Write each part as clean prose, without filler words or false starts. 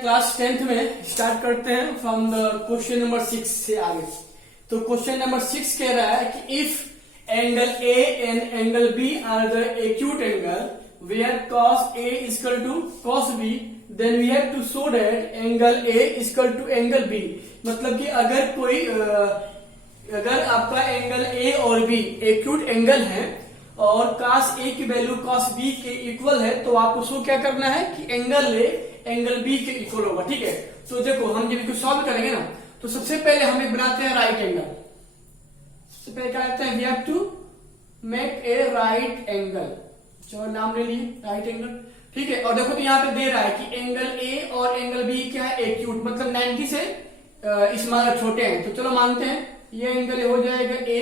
Class 10th में start करते हैं फ्रॉम द क्वेश्चन नंबर 6 से आगे। तो क्वेश्चन नंबर 6 कह रहा है कि if angle A and angle B are the acute angle where cos A equal to cos B then we have to show that angle A equal to angle B. मतलब कि अगर आपका angle A और B acute angle है और cos A की value cos B के equal है तो आपको शो क्या करना है कि एंगल A एंगल B के इक्वल होगा। ठीक है, तो देखो हम जब इसको सॉल्व करेंगे ना तो सबसे पहले हम एक बनाते हैं राइट एंगल। सबसे पहले क्या करते हैं, we have to make a right angle. चलो नाम ले लिए राइट एंगल। ठीक है, और देखो तो यहाँ पे दे रहा है कि एंगल A और एंगल B क्या है, एक्यूट, मतलब 90 से स्मॉल छोटे हैं। तो चलो मानते हैं ये एंगल हो जाएगा A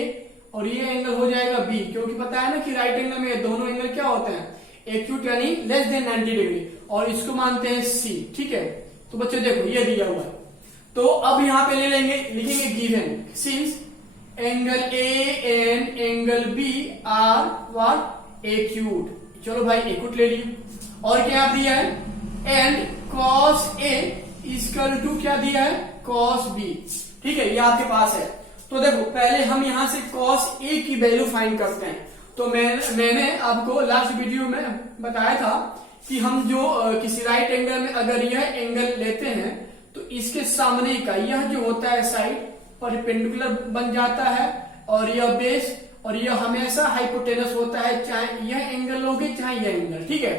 और ये एंगल हो जाएगा B, क्योंकि पता है ना कि राइट एंगल में दोनों एंगल क्या होते हैं, एक्यूट यानी लेस देन 90 डिग्री, और इसको मानते हैं C। ठीक है, तो बच्चों देखो ये दिया हुआ है, तो अब यहाँ पे ले लेंगे, लिखेंगे given since angle A and angle B are what, acute. चलो भाई एक्यूट ले लिए, और क्या दिया है, and cos A equal to क्या दिया है, cos B। ठीक है, ये आपके पास है। तो देखो पहले हम यहां से cos A की वैल्यू फाइंड करते हैं। तो मैंने आपको लास्ट वीडियो में बताया था कि हम जो किसी राइट एंगल में अगर यह एंगल लेते हैं तो इसके सामने का यह जो होता है साइड परपेंडिकुलर बन जाता है, और यह बेस, और यह हमेशा हाइपोटेनस होता है, चाहे यह एंगल लोगे चाहे यह एंगल। ठीक है,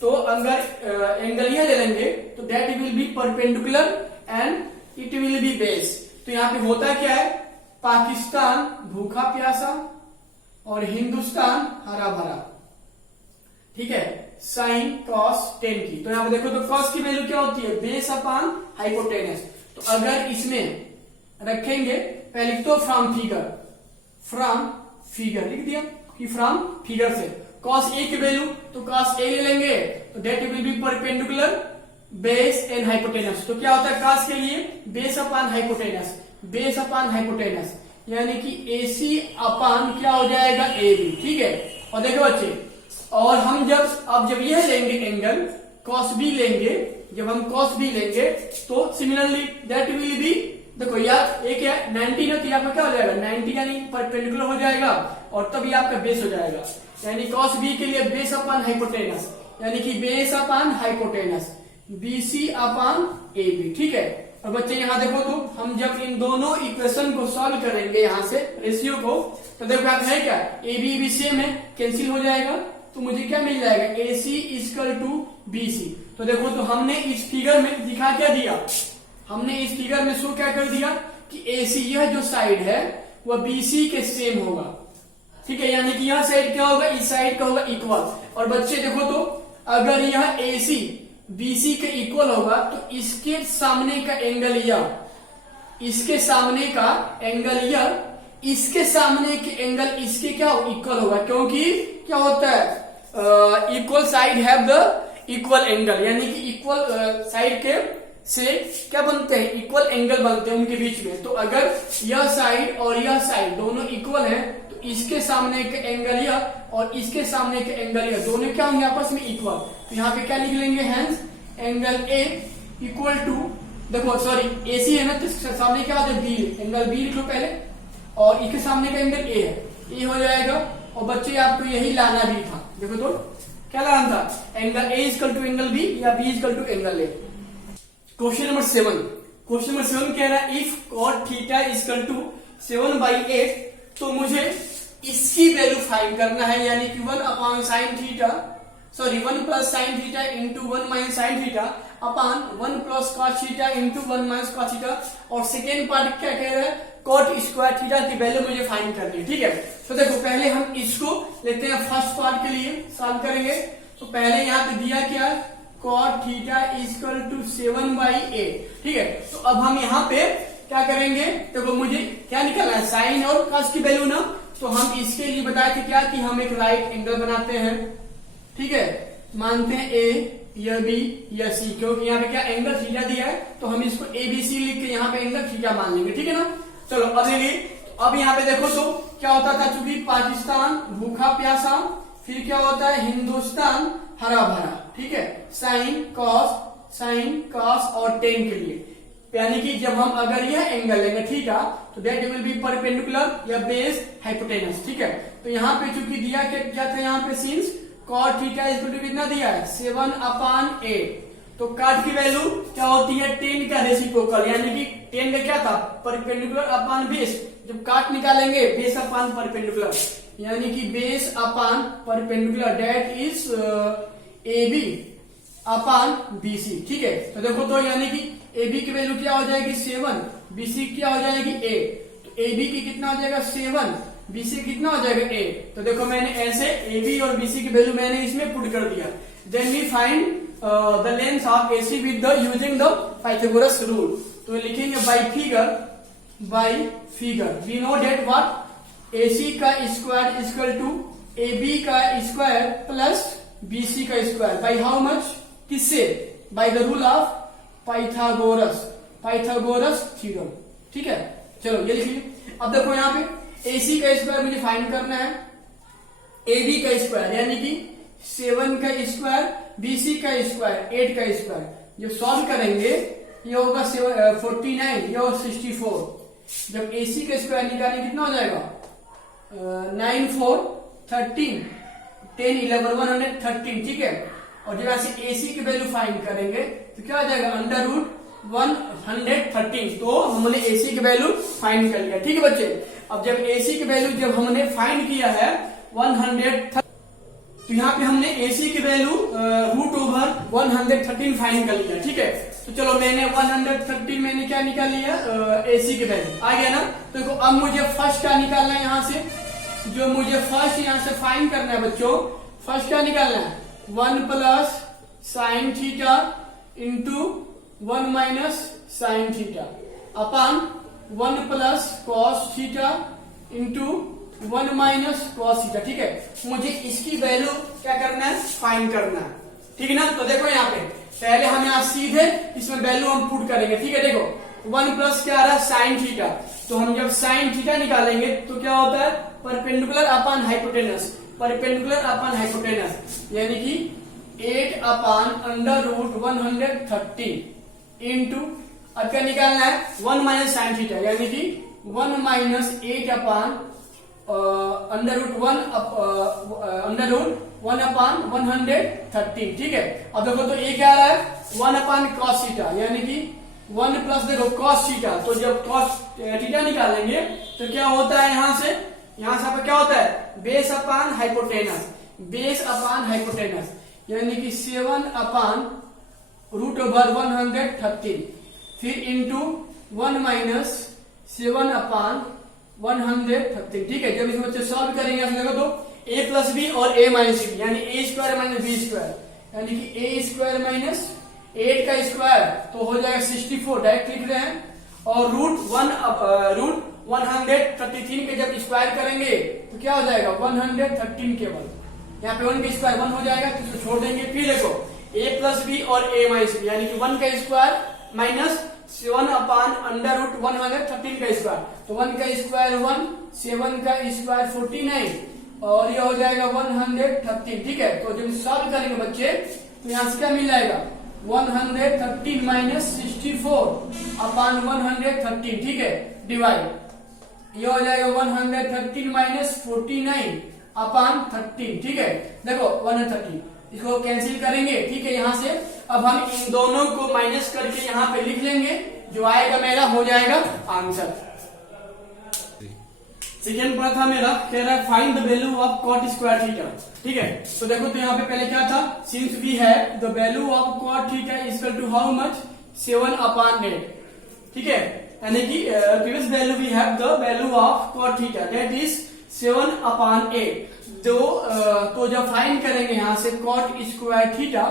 तो अगर एंगल यह ले लेंगे तो that will be perpendicular and it will be base. तो यहाँ पे होता क्या है, पाकिस्तान भूखा प्यासा और हिंदुस्तान हरा भरा। ठीक है, साइन कॉस टेन की। तो यहां पे देखो तो कॉस की वैल्यू क्या होती है, बेस अपॉन हाइपोटेनस। तो अगर इसमें रखेंगे पहले तो फ्रॉम फिगर लिख दिया कि फ्रॉम फिगर से कॉस ए की वैल्यू, तो कॉस ए ले लेंगे तो that will be perpendicular base and hypotenuse. तो क्या होता है कॉस के लिए, base upon hypotenuse, base upon hypotenuse, यानी कि AC अपॉन क्या हो जाएगा, AB। ठीक है, और देखो बच्चे, और हम जब यह लेंगे एंगल cos B लेंगे, जब हम cos B लेंगे तो सिमिलरली दैट विल बी, देखो यार एक है 90 ना, तो यहाँ पर क्या हो जाएगा 90 यानी परपेंडिकुलर हो जाएगा, और तब ये आपका बेस हो जाएगा, यानी cos B के लिए बेस अपॉन हाइपोटेनस, यानी कि base upon hypotenuse BC upon AB। ठीक है, और बच्चे यहाँ देखो तो हम जब इन दोनों इक्वेशन को सॉल्व करेंगे यहाँ से रेशियो को, तो देखो आप है क्या, AB भी सेम है, कैंसिल हो जाएगा, तो मुझे क्या मिल जाएगा, AC इक्वल टू BC। तो देखो तो हमने इस फिगर में दिखा क्या दिया, हमने इस फिगर में शो क्या कर दिया कि AC यह जो साइड है वह BC के सेम होगा। ठीक है, यानी कि यह साइड क्या होगा, इस साइड का होगा इक्वल। और बच्चे देखो तो अगर यह AC BC के इक्वल होगा तो इसके सामने का एंगल यह, इसके सामने का एंगल यह, इसके सामने के एंगल इसके क्या इक्वल होगा, क्योंकि क्या होता है equal side have the equal angle, यानी कि इक्वल साइड के से क्या बनते हैं, इक्वल एंगल बनते हैं उनके बीच में। तो अगर यह साइड और यह साइड दोनों इक्वल है तो इसके सामने के एंगल यह और इसके सामने के एंगल यह दोनों क्या होंगे, आपस में इक्वल। तो यहाँ पे क्या लिख लेंगे, hence angle A equal to, देखो सॉरी AC है ना, तो सामने क्या होता है B, एंगल B लिख लो पहले, और इसके सामने का एंगल A है, A हो जाएगा। और बच्चे आपको यही लाना भी था, देखो तो क्या लाना था, angle A equal to angle B या B equal to angle A। Question number 7 कह रहा है if cot theta equal to 7/8, तो मुझे इसकी वैल्यू फाइंड करना है, यानी कि 1 upon sine theta, sorry 1 plus sine theta into 1 minus sine theta upon 1 plus cos theta into 1 minus cos theta. और सेकेंड पार्ट क्या कह रहा है, कॉट स्क्वायर थीटा की वैल्यू मुझे फाइंड करनी है। ठीक है, तो देखो पहले हम इसको लेते हैं फर्स्ट पार्ट के लिए सॉल्व करेंगे। तो पहले यहाँ पे दिया क्या, कॉट थीटा इक्वल टू 7/8। ठीक है, तो अब हम यहाँ पे क्या करेंगे, देखो मुझे क्या निकालना है, साइन और कॉस की वैल्यू ना, तो हम इसके लिए बताए थे क्या कि हम एक राइट एंगल बनाते हैं। ठीक है, मानते हैं A या B या C, क्योंकि यहाँ पे क्या एंगल थीटा दिया है, तो हम इसको ABC लिख के यहाँ पे एंगल थीटा मान लेंगे। ठीक है ना, चलो अब यहाँ पे देखो तो क्या होता था, चूंकि पाकिस्तान भूखा प्यासा, फिर क्या होता है हिंदुस्तान हरा भरा। ठीक है, साइन कॉस साइन, कॉस और टेन के लिए। यानी कि जब हम अगर यह एंगल लेंगे थीटा, तो दैट विल बी परपेंडिकुलर या बेस हाइपोटेनस, ठीक है। तो यहाँ पे चूंकि दिया क्या था, यहाँ पे since cot theta is equal to कितना दिया है 7/8, तो कॉट की वैल्यू क्या होती है 10 का रेसिप्रोकल, यानी कि 10 का क्या था परपेंडिकुलर अपॉन बेस। जब कॉट निकालेंगे बेस अपॉन परपेंडिकुलर, यानी कि base upon perpendicular that is AB upon BC, ठीक है। तो देखो तो यानी कि AB की वैल्यू क्या हो जाएगी 7, BC क्या हो जाएगी 8, तो AB की कितना हो जाएगा 7, BC कितना हो जाएगा 8। तो देखो मैंने ऐसे AB और BC की वैल्यू मैंने इसमें पुट कर दिया। Then we find the length of AC with the using the Pythagoras rule. तो लिखेंगे by figure we know that what AC का स्क्वायर इक्वल टू AB का स्क्वायर प्लस BC का स्क्वायर बाय हाउ मच, किससे, by the rule of Pythagoras theorem, ठीक है। चलो ये लिखिए। अब देखो यहाँ पे AC का स्क्वायर मुझे फाइंड करना है, AB का स्क्वायर यानी कि 7 का स्क्वायर, BC का स्क्वायर 8 का स्क्वायर, जब सॉल्व करेंगे ये होगा 49, ये होगा 64। जब AC का स्क्वायर निकालेंगे कितना हो जाएगा 9 4 13, 10 11 113, ठीक है। और जब ऐसे AC की वैल्यू फाइंड करेंगे तो क्या आ जाएगा अंडर रूट 113। तो हमने AC की वैल्यू फाइंड कर लिया, ठीक है बच्चे। अब जब AC की वैल्यू जब हमने फाइंड किया है 130, तो यहाँ पे हमने AC की वैल्यू रूट ओवर 113 फाइंड कर लिया, ठीक है। तो चलो मैंने 113 मैंने क्या निकाल लिया AC की वैल्यू आ गया ना। तो देखो अब मुझे फर्स्ट क्या निकालना है, यहाँ से जो मुझे फर्स्ट यहाँ से फाइंड करना है बच्चों, फर्स्ट क्या निकालना है 1 plus sine theta into 1 minus sine theta upon 1 plus cos theta into 1 minus cos theta, ठीक है। मुझे इसकी वैल्यू क्या करना है फाइंड करना है, ठीक है ना। तो देखो यहाँ पे पहले हम यहाँ सीधे इसमें वैल्यू हम पुट करेंगे, ठीक है। देखो 1 प्लस क्या आ रहा है साइन थीटा, तो हम जब साइन थीटा निकालेंगे तो क्या होता है perpendicular upon hypotenuse, perpendicular upon hypotenuse, यानी कि 8 अपॉन अंडर रूट 113 इंटू अब क्या निकालना है 1 माइनस साइन थीटा, यानी कि 1 minus 8 upon under root 1 upon 113, ठीक है। अब देखो तो ये क्या आ रहा है 1 अपॉन कॉस थीटा, यानी कि 1 प्लस देखो कॉस थीटा, तो जब कॉस थीटा निकालेंगे तो क्या होता है यहाँ से आपका क्या होता है base upon hypotenuse, base upon hypotenuse, यानी कि 7 अपॉन रूट ओवर 113 फिर इंटू 1 माइनस 7 अपॉन 113, ठीक है। जब इसमें बच्चे सॉल्व करेंगे देखो तो a प्लस बी और a माइनस बी, यानी a square minus B square, यानी कि a स्क्वायर माइनस 8 का स्क्वायर तो हो जाएगा 64, डायरेक्ट लिख रहे हैं। और रूट 133 के जब स्क्वायर करेंगे तो क्या हो जाएगा 113 केवल, यहाँ पे 1 का स्क्वायर 1 हो जाएगा तो इसको छोड़ देंगे। फिर देखो a प्लस बी और a माइनस बी, यानी कि 1 का square minus 7 upon under root 113 का स्क्वायर, तो 1 का स्क्वायर 1, 7 का स्क्वायर 49 और ये हो जाएगा 113, ठीक है। तो जब सॉल्व करेंगे बच्चे तो यहाँ से क्या मिल जाएगा 113 माइनस 64 अपॉन 113, ठीक है, डिवाइड ये हो जाएगा 113 माइनस 49 अपॉन 13, ठीक है। देखो 113 इसको कैंसिल करेंगे, ठीक है। यहाँ से अब हम इन दोनों को माइनस करके यहाँ पे लिख लेंगे, जो आएगा मेरा हो जाएगा आंसर। सेकेंड पार्ट था मेरा कह रहा है find the value of cot square theta, ठीक है। तो देखो तो यहाँ पे पहले क्या था since we have the value of cot theta is equal to how much 7 upon 8, ठीक है। यानी कि previous value we have the value of cot theta that is 7 upon 8। तो जब फाइंड करेंगे यहाँ से कॉट स्क्वायर थीटा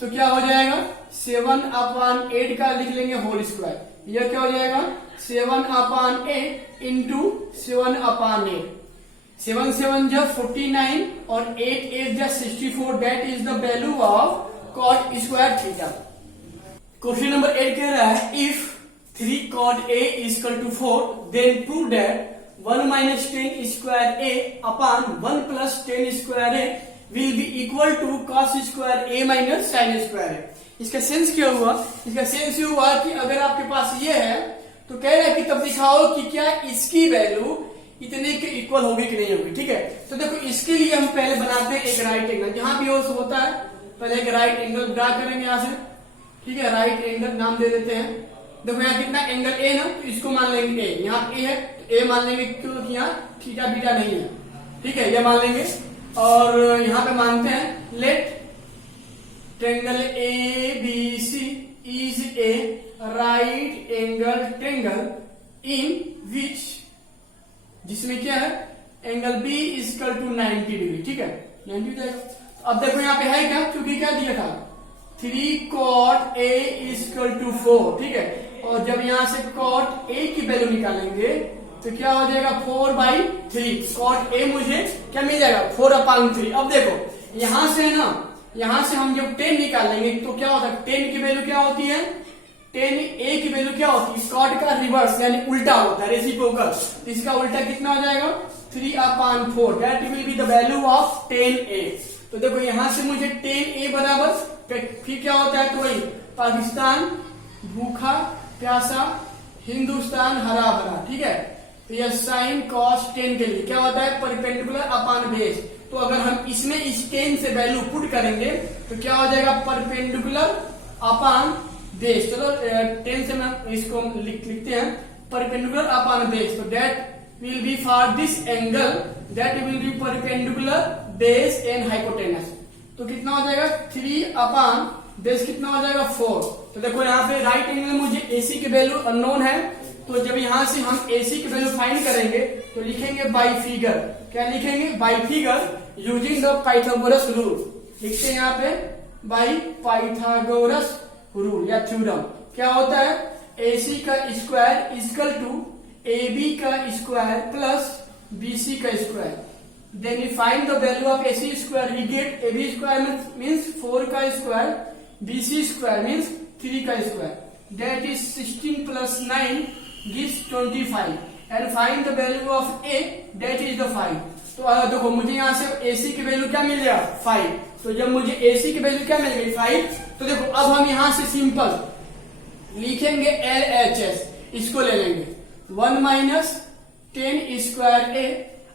तो क्या हो जाएगा 7 अपॉन 8 का लिख लेंगे होल स्क्वायर, यह क्या हो जाएगा 7 अपॉन 8 इंटू 7 अपॉन 8, 7 7 जा 49 और 8 8 जा 64, that is the value of cot square theta. Question number 8 कह रहा है if 3 cot A is equal to 4 then prove that 1 minus 10 square A upon 1 plus 10 square A will be equal to cos square A minus sin square A। इसका sense क्या हुआ? इसका sense ये हुआ कि अगर आपके पास ये है तो कह रहा है कि तब दिखाओ कि क्या इसकी वैल्यू इतने के इक्वल होगी कि नहीं होगी। ठीक है, तो देखो इसके लिए हम पहले बनाते हैं एक राइट एंगल, जहां भी होता है पहले एक राइट एंगल ड्रा करेंगे यहां से। ठीक है, राइट एंगल नाम दे देते हैं। देखो यहाँ कितना एंगल ए ना, तो इसको मान लेंगे ए, यहाँ ए है तो ए मान लेंगे क्योंकि यहाँ थीटा बीटा नहीं है। ठीक है, ये मान लेंगे। और यहाँ पे मानते हैं let triangle A B C is a right angle triangle in which, जिसमें क्या है angle B is equal to 90 degree. ठीक है, 90 जाएगा। अब देखो यहाँ पे है क्या, क्योंकि क्या दिया था 3 cot A इजकल टू 4। ठीक है, और जब यहां से cot A की वैल्यू निकालेंगे तो क्या हो जाएगा 4/3। cot A मुझे क्या मिल जाएगा 4/3। अब देखो यहां से है ना, यहां से हम जब 10 निकालेंगे तो क्या होता है 10 की वैल्यू क्या होती है, 10A की वैल्यू क्या होती है, cot का रिवर्स यानी उल्टा होता है, रेसिप्रोकल। तो इसका उल्टा कितना हो जाएगा 3/4। That will be the value of 10A। तो देखो यहां से मुझे 10A बराबर फिर क्या होता है, तो वही पाकिस्तान भूखा प्यासा, हिंदुस्तान हरा भरा। ठीक है, तो यह साइन cos 10 के लिए क्या होता है परपेंडिकुलर अपॉन बेस। तो अगर हम इसमें इस 10 से वैल्यू पुट करेंगे तो क्या हो जाएगा परपेंडिकुलर अपॉन बेस। चलो 10 से मैं इसको लिखते हैं परपेंडिकुलर अपॉन बेस। तो that will be for this angle that will be perpendicular base and hypotenuse. तो कितना हो जाएगा 3/बेस कितना हो जाएगा 4। तो देखो यहाँ पे राइट एंगल में मुझे AC की वैल्यू अननोन है, तो जब यहां से हम AC की वैल्यू फाइंड करेंगे तो लिखेंगे बाई फिगर। क्या लिखेंगे by figure using the Pythagoras rule. लिखते हैं यहाँ पे बाई पाइथागोरस रूल या थ्योरम। क्या होता है AC का स्क्वायर इजकल टू AB का स्क्वायर प्लस BC का square. Then we find the value of AC square. We get AB square means 4 का square, BC square means 3 का square. That is 16 plus 9 gives 25. And find the value of A, that is the 5. तो देखो मुझे यहाँ से AC की value क्या मिल गया 5। तो जब मुझे AC की वैल्यू क्या मिल गई 5, तो देखो अब हम यहाँ से सिंपल लिखेंगे LHS, इसको ले लेंगे 1 minus 10 square A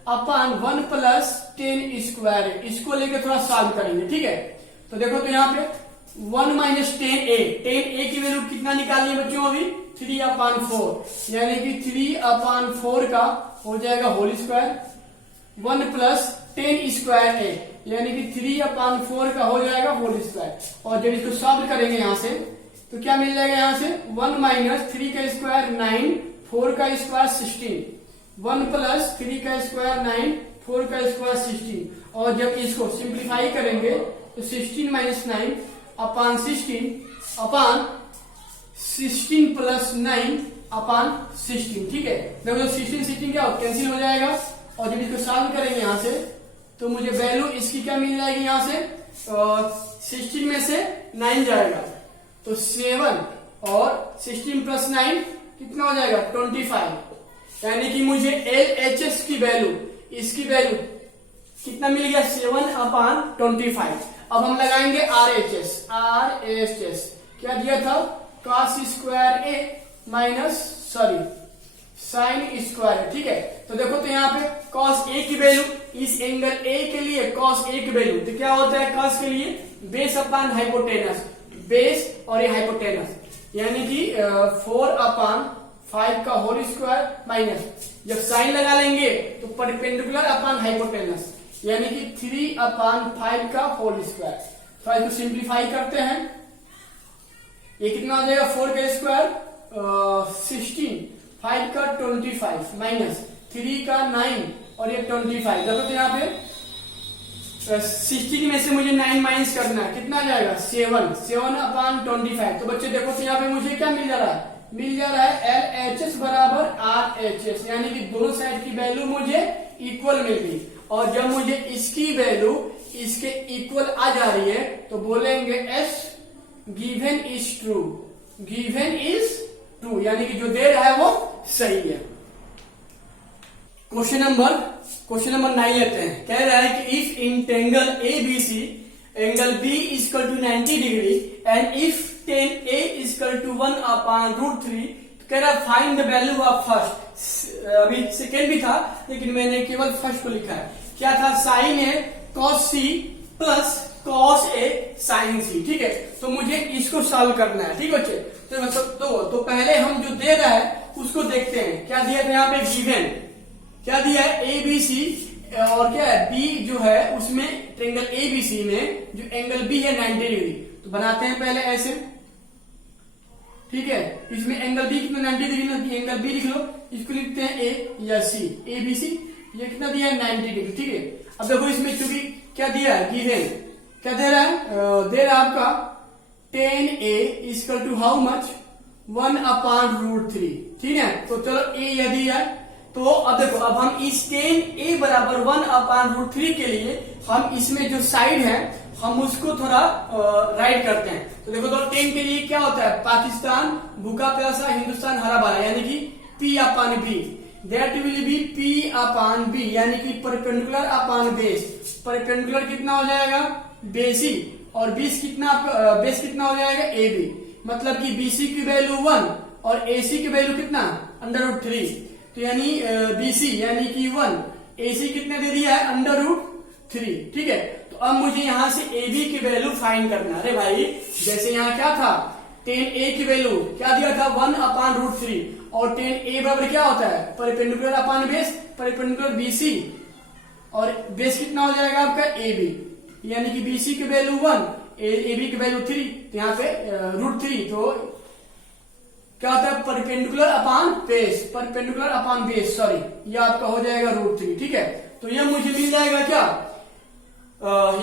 upon 1 plus 10 square. इसको लेकर थोड़ा सॉल्व करेंगे। ठीक है, तो देखो तो यहाँ पे 1 माइनस 10A, 10A की वैल्यू कितना निकालनी है बच्चों अभी 3/4, यानी कि 3/4 का हो जाएगा whole square. 1 plus 10 square A यानी कि 3/4 का हो जाएगा होल स्क्वायर। और जब इसको सॉल्व करेंगे यहाँ से तो क्या मिल जाएगा यहाँ से 1 माइनस 3 का स्क्वायर 9, 4 का स्क्वायर 16, 1 प्लस 3 का स्क्वायर 9, 4 का स्क्वायर 16। और जब इसको सिंप्लीफाई करेंगे तो 16 माइनस 9 अपॉन 16 प्लस 9 अपॉन 16। ठीक है, देखो 16 क्या कैंसिल हो जाएगा। और जब इसको सॉल्व करेंगे यहाँ से तो मुझे वैल्यू इसकी क्या मिल जाएगी, यहाँ से 16 में से 9 जाएगा तो 7 और 16 प्लस 9 कितना हो जाएगा 25। यानी कि मुझे LHS की वैल्यू, इसकी वैल्यू कितना मिल गया 7/25। अब हम लगाएंगे RHS क्या दिया था cos square A minus sine square. ठीक है, तो देखो तो यहाँ पे cos A की वैल्यु इस एंगल A के लिए cos A की वैल्यू तो क्या होता है cos के लिए बेस अपॉन हाइपोटेनस, बेस और ये हाइपोटेनस, यानी कि 4/5 का होल स्क्वायर माइनस जब साइन लगा लेंगे तो परपेंडिकुलर अपॉन हाइपोटेनस यानी कि 3/5 का होल स्क्वायर। तो इसको सिंप्लीफाई करते हैं, ये कितना हो जाएगा 4 का स्क्वायर 16, 5 का 25 माइनस 3 का 9 और ये 25। देखो तो यहाँ पे 16 में से मुझे 9 माइनस करना है, कितना जाएगा 7/25। तो बच्चे देखो तो यहाँ पे मुझे क्या मिल जा रहा है, मिल जा रहा है LHS बराबर RHS, यानी कि दोनों साइड की वैल्यू मुझे इक्वल मिल गई। और जब मुझे इसकी वैल्यू इसके इक्वल आ जा रही है तो बोलेंगे S given is true, given is true, यानी कि जो दे रहा है वो सही है। क्वेश्चन नंबर 9 लेते हैं। कह रहा है कि if in triangle ABC angle B is equal to 90 degree and if tan A is equal to 1/√3, कह रहा find the value of first. अभी सेकेंड भी था लेकिन मैंने केवल फर्स्ट को लिखा है। क्या था? Sign A cos C plus cos A sign सी। ठीक है, तो मुझे इसको सॉल्व करना है। ठीक है, तो मतलब तो पहले हम जो दे रहा है उसको देखते हैं। क्या दिया था यहाँ पे? गिवन क्या दिया है? ए बी सी, और क्या है? बी जो है उसमें ट्रायंगल ए बी सी में जो एंगल बी है 90 डिग्री, तो बनाते हैं पहले ऐसे। ठीक है, इसमें एंगल बी कितना? 90 डिग्री ना, एंगल बी लिख लो, इसको लिखते हैं ए या सी, ए बी सी। ये कितना दिया है? 90 डिग्री। ठीक है, अब देखो इसमें चूंकि क्या दिया है? गिवन क्या दे रहा है? दे रहा है आपका 10a is equal to how much? 1/√3। ठीक है, तो चलो ए यह दिया है, तो अब देखो अब हम इस 10a बराबर 1/√3 के लिए हम इसमें जो साइड है हम उसको थोड़ा राइट करते हैं। तो देखो तो 10 के लिए क्या होता है? पाकिस्तान भूखा प्यासा, हिंदुस्तान हरा भरा, यानी कि P/B। That will be P/B, यानी कि परपेंडिकुलर अपॉन बेस। परपेंडिकुलर कितना हो जाएगा? बेसी, और बेस कितना हो जाएगा? AB। मतलब कि BC की वैल्यू 1 और AC की वैल्यू कितना? √3। तो यानी BC यानी कि 1, AC कितने दे दिया है? √3। ठीक है, तो अब मुझे यहां से AB की वैल्यू फाइंड करना। अरे भाई, जैसे यहाँ क्या था? 10a की वैल्यू क्या दिया था? 1/√3, और 10a बराबर क्या होता है? Perpendicular upon base, perpendicular BC, और बेस कितना हो जाएगा आपका? AB, यानी कि BC की वैल्यू 1, AB की वैल्यू 3, तो यहाँ पे √3, तो क्या होता है? Perpendicular upon base, perpendicular upon base, sorry, यह आपका हो जाएगा √3। ठीक है, तो यह मुझे मिल जाएगा क्या?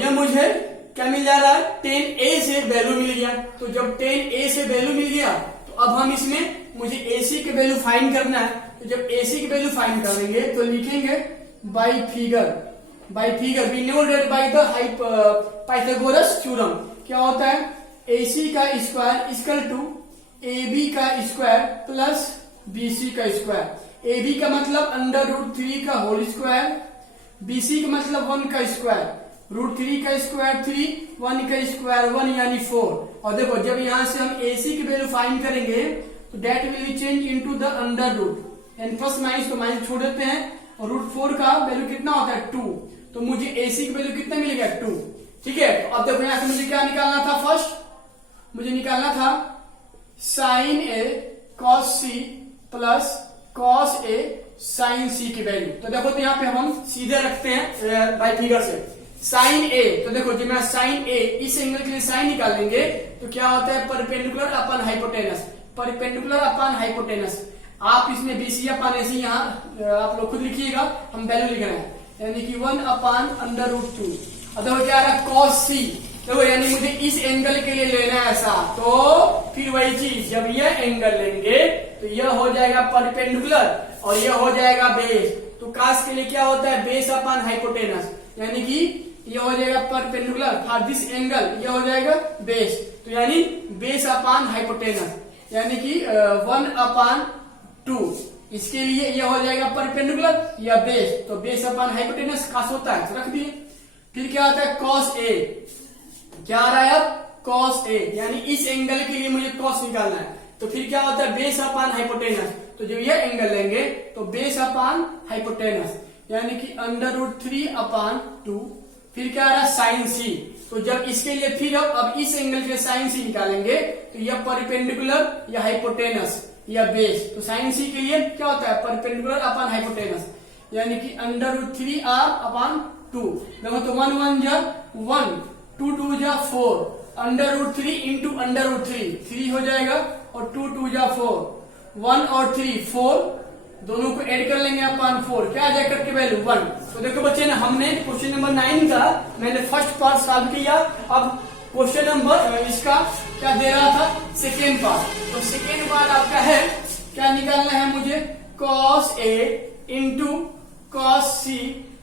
यह मुझे क्या मिल जा रहा है? 10a से वैल्यू मिल गया। तो जब 10a से वैल्यू मिल गया तो अब हम इसमें मुझे AC की वैल्यू फाइंड करना है। तो जब AC की वैल्यू फाइंड करेंगे तो लिखेंगे by figure we know that by the Pythagoras theorem. क्या होता है? AC का स्क्वायर इक्वल टू AB का स्क्वायर प्लस BC का स्क्वायर। AB का मतलब √3 का होल स्क्वायर, BC का मतलब 1 का स्क्वायर, √3 का स्क्वायर 3, 1 का स्क्वायर 1 यानी 4। और देखो जब यहां से हम AC की वैल्यू फाइंड करेंगे तो that will be change into the √, यानी प्लस माइनस तो माइनस छोड़ देते हैं, और √4 का वैल्यू कितना होता है? 2। तो मुझे AC की वैल्यू कितना मिलेगा? 2। ठीक है, तो अब देखो यहां से मुझे क्या निकालना था? फर्स्ट मुझे निकालना था sign A cos C plus cos A sign सी की वैल्यू। तो देखो तो यहाँ पे हम सीधे रखते हैं बाय फिगर से। साइन ए, तो देखो जब मैं साइन ए इस एंगल के लिए साइन निकालेंगे तो क्या होता है? Perpendicular upon hypotenuse, perpendicular upon hypotenuse. आप इसमें BC अपॉन AC यहाँ आप लोग खुद लिखिएगा, हम वैल्यू लिख रहे हैं, यानी कि 1/√2। अब देखो क्या आ रहा है? कॉस सी, देखो यानी मुझे इस एंगल के लिए लेना है ऐसा, तो फिर वही चीज, जब यह एंगल लेंगे तो यह हो जाएगा परपेंडिकुलर और यह हो जाएगा बेस। तो कास के लिए क्या होता है? बेस अपॉन हाइपोटेनस, यानी कि यह हो जाएगा परपेंडिकुलर फॉर दिस एंगल, यह हो जाएगा बेस, तो यानी बेस अपॉन हाइपोटेनस, यानी कि 1/2। इसके लिए यह हो जाएगा परपेंडिकुलर या बेस, तो बेस अपॉन हाइपोटेनस कास होता है, तो रख दिए। फिर क्या होता है? कॉस ए, क्या आ रहा है अब? कॉस ए, यानी इस एंगल के लिए मुझे कॉस निकालना है। तो फिर क्या होता है? बेस अपॉन हाइपोटेनस, तो जब यह एंगल लेंगे तो बेस अपॉन हाइपोटेनस, यानी कि √3/2। फिर क्या आ रहा है? साइन सी, तो जब इसके लिए फिर अब इस एंगल के साइन सी निकालेंगे तो यह परपेंडिकुलर या हाइपोटेनस या बेस। तो साइन सी के लिए क्या होता है? परपेंडिकुलर अपॉन हाइपोटेनस, यानी कि √3r/2। देखो तो 1 1 जा 1, 2 2 जा 4, √3 इंटू √3 3 हो जाएगा, और 2 2 जा 4, 1 और 3 4, दोनों को ऐड कर लेंगे अपॉन 4, क्या आ जाए करके वैल्यू 1। तो देखो बच्चे ने हमने क्वेश्चन नंबर 9 का मैंने फर्स्ट पार्ट सॉल्व किया। अब क्वेश्चन नंबर इसका क्या दे रहा था? Second part. तो सेकेंड पार्ट आपका है क्या निकालना है मुझे? Cos A into cos C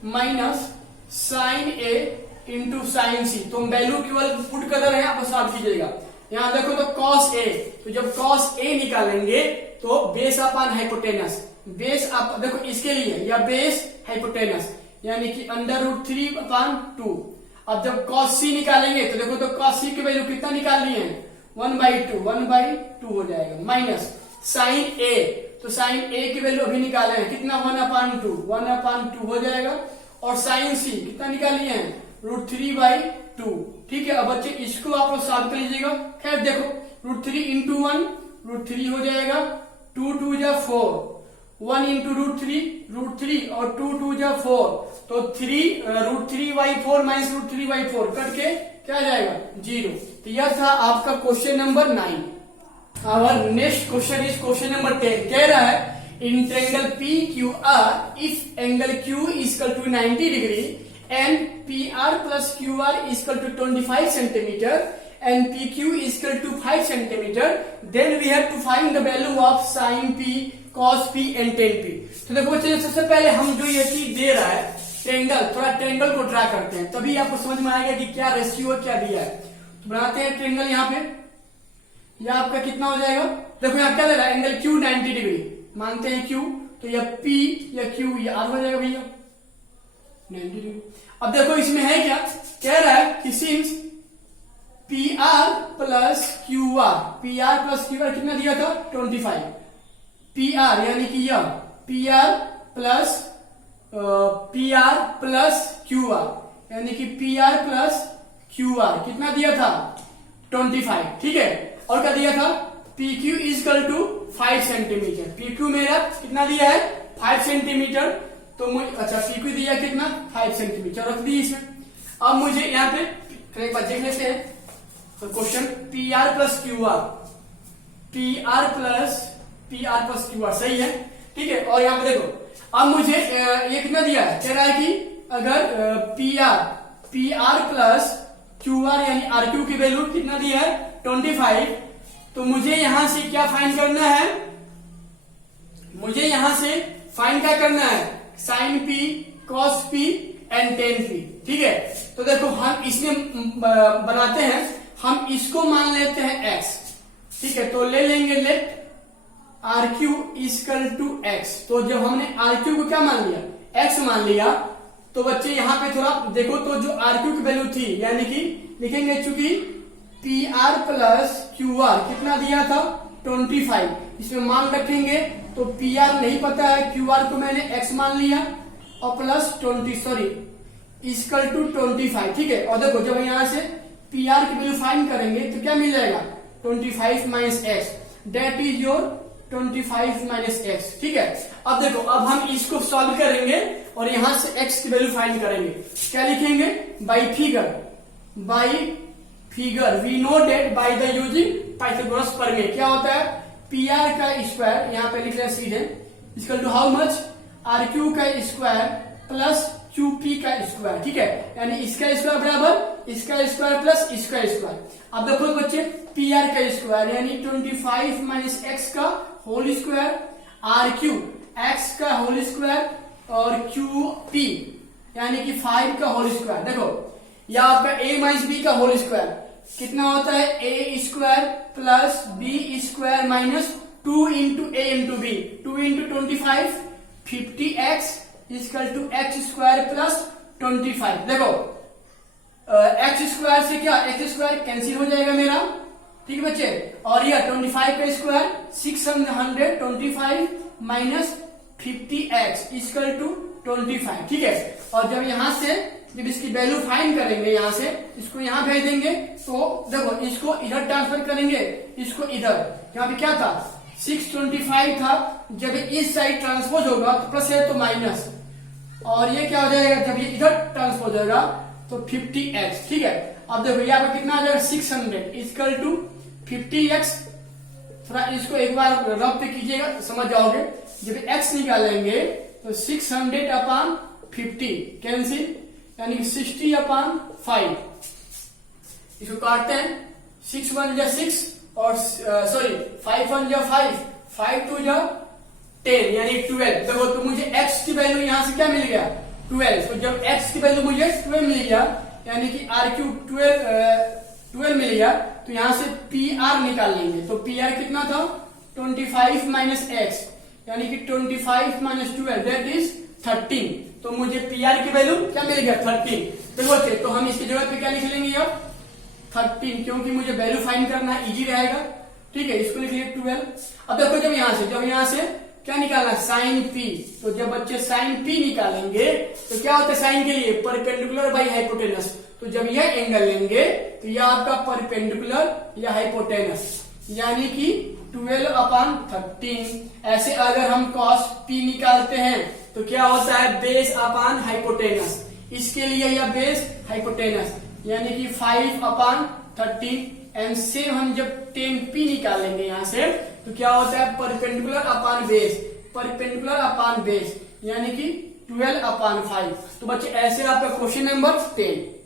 minus sign A into sine सी। तो वैल्यू केवल पुट कर रहे हैं, आप सॉल्व कीजिएगा। यहां देखो तो कॉस ए, तो जब कॉस ए निकालेंगे तो बेस अपॉन हाइपोटेनस, बेस आप देखो इसके लिए या बेस हाइपोटेनस, यानी कि √3/2। अब जब cos c निकालेंगे तो देखो तो cos c की वैल्यू कितना निकाल लिए हैं 1/2 हो जाएगा, माइनस sin a, तो sin a की वैल्यू अभी निकाले हैं कितना 1/2 हो जाएगा, और sin c कितना निकाल लिए हैं √3/2। ठीक है, अब बच्चे इसको आप लोग सॉल्व कर लीजिएगा। खैर देखो √3 इंटू 1 √3 हो जाएगा, 2 2 जा 4, 1 इंटू √3 और 2 2 जा 4, तो 3 √3/4 माइनस √3/4 करके क्या आ जाएगा 0। तो यह था आपका question number 9। Our next question is question number 10। कह रहा है इन ट्रायंगल PQR इफ angle Q equal to 90 degree and PR plus QR is equal to 25 centimeter and PQ is equal to 5 centimeter, then we have to find the value of sin P, cos P and tan P। तो देखो बच्चे सबसे पहले हम जो ये चीज दे रहा है ट्रायंगल, थोड़ा ट्रायंगल को ड्रा करते हैं तभी आपको समझ में आएगा कि क्या रेशियो है क्या दिया है। तो बनाते हैं ट्रायंगल। यहाँ पे यह आपका कितना हो जाएगा, देखो यहाँ क्या दे रहा है एंगल Q 90 डिग्री, मानते हैं Q, तो यह P या Q ये R हो जाएगा भैया 90 डिग्री। अब देखो इसमें है क्या, कह रहा है कि सिंस PR प्लस QR कितना दिया था 25, PR यानी कि यह PR प्लस QR यानी कि PR प्लस QR कितना दिया था 25। ठीक है, और क्या दिया था PQ is equal to 5 centimetre, PQ मेरा कितना दिया है 5 सेंटीमीटर, तो मुझे अच्छा PQ दिया कितना 5 सेंटीमीटर रख दी इसमें। अब मुझे यहाँ पे एक बार देख लेते हैं तो क्वेश्चन PR प्लस QR सही है। ठीक है, और यहाँ पे देखो अब मुझे ये कितना दिया है, कह रहा है कि अगर PR प्लस QR यानी RQ की वैल्यू कितना दिया है 25, तो मुझे यहां से क्या फाइंड करना है, मुझे यहां से फाइंड क्या करना है sin P, cos P and tan P। ठीक है, तो देखो हम इसमें बनाते हैं, हम इसको मान लेते हैं x। ठीक है, तो ले लेंगे let RQ equal to x, तो जब हमने RQ को क्या मान लिया x मान लिया, तो बच्चे यहाँ पे थोड़ा देखो तो जो RQ की वैल्यू थी यानी कि लिखेंगे चूंकि PR प्लस QR कितना दिया था 25, इसमें मान रखेंगे तो PR नहीं पता है, QR को मैंने x मान लिया और प्लस 20 इक्वल टू 25। ठीक है, और देखो जब यहां से PR की वैल्यू फाइंड करेंगे तो क्या मिल जाएगा 25 minus x, that is your 25 minus x। ठीक है, अब देखो अब हम इसको सॉल्व करेंगे और यहां से x की वैल्यू फाइंड करेंगे। क्या लिखेंगे by figure we know that by the using Pythagoras प्रमेय। क्या होता है PR का स्क्वायर, यहाँ पे लिख रहे हैं सीधे equal to how much RQ का स्क्वायर प्लस QP का स्क्वायर। ठीक है, यानी इसका स्क्वायर बराबर इसका स्क्वायर प्लस इसका स्क्वायर। अब देखो बच्चे PR का स्क्वायर यानी 25 माइनस x का होल स्क्वायर, RQ x का होल स्क्वायर और QP यानी कि 5 का होल स्क्वायर। देखो यह आपका a माइनस b का होल स्क्वायर कितना होता है a square plus b square minus 2 into a into b, 2 into 25 50x equal to x square plus 25। देखो x स्क्वायर से क्या x स्क्वायर कैंसिल हो जाएगा मेरा। ठीक है बच्चे, और यह 25 का square 625 minus 50x equal to 25। ठीक है, और जब यहां से जब इसकी वैल्यू फाइंड करेंगे यहां से इसको यहां भेज देंगे, तो देखो इसको इधर ट्रांसफर करेंगे, इसको इधर, यहाँ पे क्या था 625 था, जब इस साइड ट्रांसपोज होगा तो प्लस है तो माइनस, और ये क्या हो जाएगा जब ये इधर ट्रांसपोज होगा तो 50x। ठीक है, अब देखो यहाँ पे कितना आ जाएगा 600 इक्वल टू 50x। थोड़ा इसको एक बार रब पे कीजिएगा समझ जाओगे। जब x निकालेंगे तो 600 अपॉन 50 कैंसिल यानी कि 60/5। इसको काटते हैं 6 1 जा 6 और सॉरी 5 1 जा 5, 5 2 जा 10 यानी 12। देखो तो मुझे x की वैल्यू यहां से क्या मिल गया 12। तो जब x की वैल्यू मुझे 12 मिल गया यानी कि RQ 12 मिल गया, तो यहां से PR निकाल लेंगे। तो PR कितना था 25 माइनस x यानी कि 25 माइनस 12 दैट इज 13। तो मुझे पी आर की वैल्यू क्या मिल गया 13। तो बच्चे तो हम इसकी जगह पे क्या लिख लेंगे अब 13, क्योंकि मुझे वैल्यू फाइंड करना है, इजी रहेगा। ठीक है, इसको लिख लिए 12। अब देखो जब यहां से क्या निकालना साइन पी, तो जब बच्चे साइन पी निकालेंगे तो क्या होता है साइन के लिए परपेंडिकुलर बाई हाइपोटेनस। तो जब यह एंगल लेंगे तो यह आपका परपेंडिकुलर या हाइपोटेनस, यानी कि 12/13। ऐसे अगर हम cos p निकालते हैं तो क्या होता है बेस अपॉन हाइपोटेनस। इसके लिए यह बेस हाइपोटेनस यानी कि 5/13। एंड सेम हम जब 10p निकालेंगे यहां से तो क्या होता है perpendicular upon base, perpendicular upon base यानी कि 12/5। तो बच्चे ऐसे आपका क्वेश्चन नंबर 10।